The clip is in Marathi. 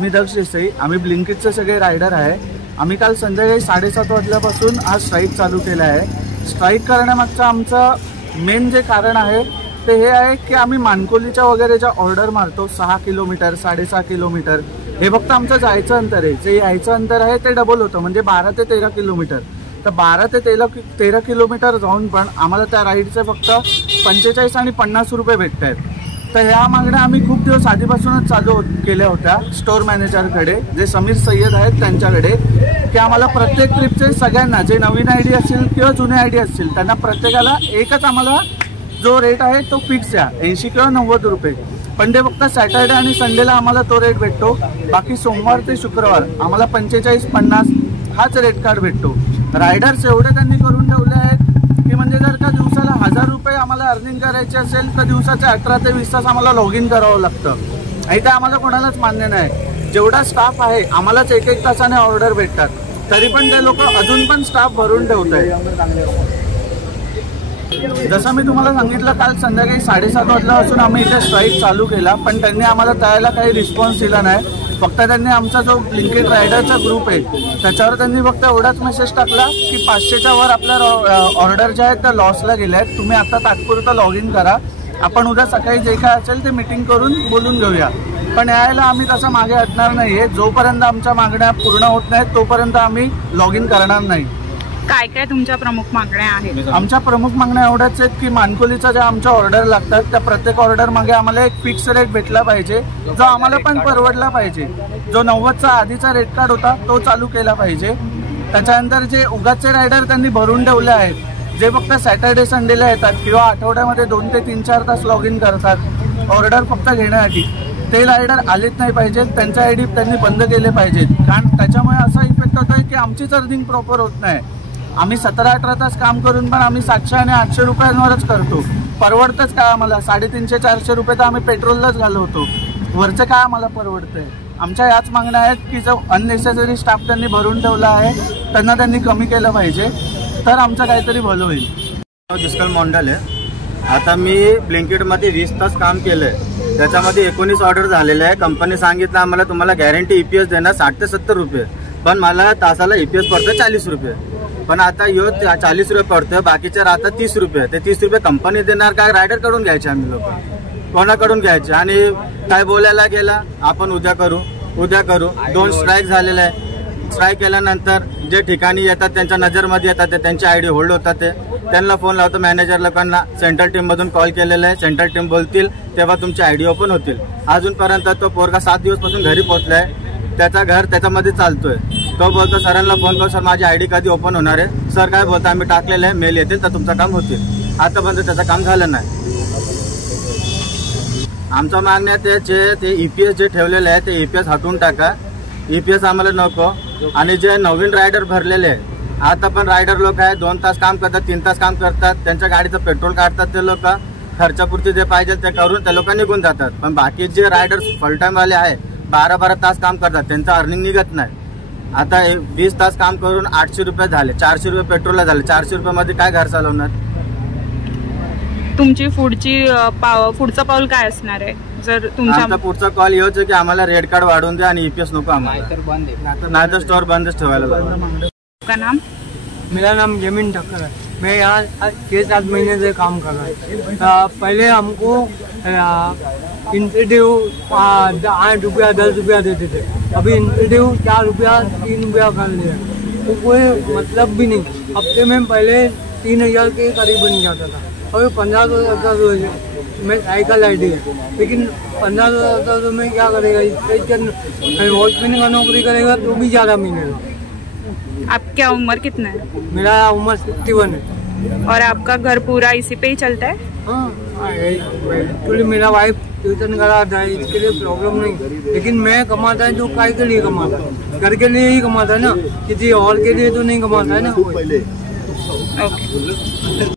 मी दक्ष देसाई, आम्ही ब्लिंकिटचे सगळे रायडर आहे। आम्ही काल संध्याकाळी 7:30 वाजल्यापासून हा स्ट्राईक चालू केला आहे। स्ट्राईक करण्यामागचं आमचं मेन जे कारण आहे ते हे आहे की आम्ही मानकोलीच्या वगैरे ज्या ऑर्डर मारतो 6 किलोमीटर 6.5 किलोमीटर, हे फक्त आमचं जायचं अंतर आहे। जे यायचं अंतर आहे ते डबल होतं, म्हणजे 12 ते 13 किलोमीटर। तर 12 ते 13 किलोमीटर जाऊन पण आम्हाला त्या राईडचे फक्त 45 आणि 50 रुपये भेटत आहेत। तर ह्या मागण्या आम्ही खूप दिवस आधीपासूनच चालू केल्या होत्या स्टोअर मॅनेजरकडे, जे समीर सय्यद आहेत त्यांच्याकडे, की आम्हाला प्रत्येक ट्रिपचे सगळ्यांना जे नवीन आयडी असतील किंवा जुने आयडी असतील त्यांना प्रत्येकाला एकच आम्हाला जो रेट आहे तो फिक्स आहे 80 किंवा 90 रुपये। पण ते फक्त सॅटर्डे आणि संडेला आम्हाला तो रेट भेटतो। बाकी सोमवार ते शुक्रवार आम्हाला 45-50 हाच रेट कार्ड भेटतो। रायडर्स एवढे त्यांनी करून ठेवले आहेत की म्हणजे जर का दिवसाला 1000 रुपये आम्हाला अर्निंग करायचे असेल तर दिवसाचे 18 ते 20 तास आम्हाला लॉग इन करावं लागतं। आणि ते आम्हाला कोणालाच मान्य नाही। जेवढा स्टाफ आहे आम्हालाच 1-1 तासाने ऑर्डर भेटतात, तरी पण ते लोक अजून पण स्टाफ भरून ठेवत आहेत। जसं मी तुम्हाला सांगितलं, काल संध्याकाळी 7:30 वाजल्यापासून आम्ही इथे स्ट्राईक चालू केला, पण त्यांनी आम्हाला त्याला काही रिस्पॉन्स दिला नाही। फक्त त्यांनी आमचा जो ब्लिंकिट रायडरचा ग्रुप आहे त्याच्यावर त्यांनी फक्त एवढाच मेसेज टाकला की 500च्या वर आपल्या ऑर्डर ज्या आहेत त्या लॉसला गेल्या आहेत, तुम्ही आता तात्पुरतं लॉग इन करा, आपण उद्या सकाळी जे काय असेल ते मीटिंग करून बोलून घेऊया। पण यायला आम्ही तसं मागे हटणार नाही आहे। जोपर्यंत आमच्या मागण्या पूर्ण होत नाहीत तोपर्यंत आम्ही लॉग इन करणार नाही। काय काय तुमच्या प्रमुख मागण्या आहेत? आमच्या प्रमुख मागण्या एवढ्याच आहेत की मानकोलीच्या ज्या आमच्या ऑर्डर लागतात त्या प्रत्येक ऑर्डर मागे आम्हाला एक फिक्स रेट भेटला पाहिजे, जो आम्हाला पण परवडला पाहिजे। जो 90चा आधीचा रेट कार्ड होता तो चालू केला पाहिजे। त्याच्यानंतर जे उगाचचे रायडर त्यांनी भरून ठेवले आहेत, जे फक्त सॅटर्डे संडेला येतात किंवा आठवड्यामध्ये 2 ते 3-4 तास लॉग इन करतात ऑर्डर फक्त घेण्यासाठी, ते रायडर आलेच नाही पाहिजेत। त्यांच्या आयडी त्यांनी बंद केले पाहिजेत, कारण त्याच्यामुळे असा इफेक्ट होतोय की आमचीच अर्निंग प्रॉपर होत नाही। आम्ही 17-18 तास काम करून पण आम्ही 700 आणि 800 रुपयांवरच करतो। परवडतंच काय आम्हाला? 350-400 रुपये तर आम्ही पेट्रोललाच घालवतो, वरचं काय आम्हाला परवडतंय? आमच्या याच मागण्या आहेत की जो अननेसेसरी स्टाफ त्यांनी भरून ठेवला आहे त्यांना त्यांनी कमी केलं पाहिजे, तर आमचं काहीतरी भलं होईल। दुष्काळ मंडल आहे। आता मी ब्लिंकिटमध्ये 20 तास काम केलं आहे, त्याच्यामध्ये 19 ऑर्डर झालेले आहे। कंपनी सांगितलं आम्हाला तुम्हाला गॅरंटी EPS देणार 60 ते 70 रुपये, पण मला तासाला EPS पडतं 40 रुपये। पण आता यो 40 रुपये पडतं, बाकीचे राहतात 30 रुपये। ते 30 रुपये कंपनी देणार काय रायडर कडून घ्यायचे? आम्ही लोक कोणाकडून घ्यायचे? आणि काय बोलायला गेला आपण उद्या करू 2 स्ट्राईक झालेले आहे। स्ट्राईक केल्यानंतर जे ठिकाणी येतात त्यांच्या नजरमध्ये येतात ते त्यांची आयडी होल्ड होतात, ते त्यांना फोन लावतो मॅनेजर लोकांना। सेंट्रल टीममधून कॉल केलेला आहे, सेंट्रल टीम बोलतील तेव्हा तुमची आयडी ओपन होतील। अजूनपर्यंत तो पोरगा 7 दिवसपासून घरी पोहोचलाय, त्याचा घर त्याच्यामध्ये चालतोय। तो बोलतो सरांना फोन करू, सर माझी आयडी कधी ओपन होणार आहे? सर काय बोलतो, आम्ही टाकलेलं आहे, मेल येतील तर तुमचं काम होतील। आतापर्यंत त्याचं काम झालं नाही। आमच्या मागण्या ते EPS जे ठेवलेले आहे ते EPS हटवून टाका, EPS आम्हाला नको। आणि जे नवीन रायडर भरलेले आहे, आता पण रायडर लोक आहे 2 तास काम करतात 3 तास काम करतात, त्यांच्या गाडीचं पेट्रोल काढतात, ते लोक खर्चापुरती जे पाहिजे ते करून ते लोक निघून जातात। पण बाकी जे रायडर फुल टाइम वाले आहे 12-12 तास काम करतात, त्यांचं अर्निंग निघत नाही। आता 20 तास काम करून 800 रुपये झाले, 400 रुपये पेट्रोलला झाले, 400 रुपयामध्ये काय घर चालवणार? तुमची पुढचं पाऊल काय असणार आहे? जर तुमचा पुढचा कॉल येऊच की आम्हाला रेड कार्ड वाढवून द्या आणि EPS नको आम्हाला, नाही तर स्टोर बंदच ठेवायला लागेल। आपका नाम? मेरा नाम जमीन ठक्कर है। मैं यहाँ 6-7 महीने से काम कर रहा हूँ। पहले हमको इंसेंटिव 8 रुपया 10 रुपया देते थे, अभी इंसेंटिव 4 रुपया 3 रुपया कर लिया, तो कोई मतलब भी नहीं। हफ्ते में पहले 3000 के करीब बन जाता था, अभी 1500 का रोज में साइकिल आईडी है, लेकिन 1500 में क्या करेगा? वॉचमैन का नौकरी करेगा तो भी ज़्यादा मिलेगा। आपकी उम्र कितना है? मेरा उम्र 61 है। और आपका घर पूरा इसी पे ही चलता है? हाँ, एक्चुअली मेरा वाइफ ट्यूशन कराता है, इसके लिए प्रॉब्लम नहीं, लेकिन मैं कमाता है तो काय के लिए कमाता है? घर के लिए ही कमाता है ना, किसी और के लिए तो नहीं कमाता है ना। ओके।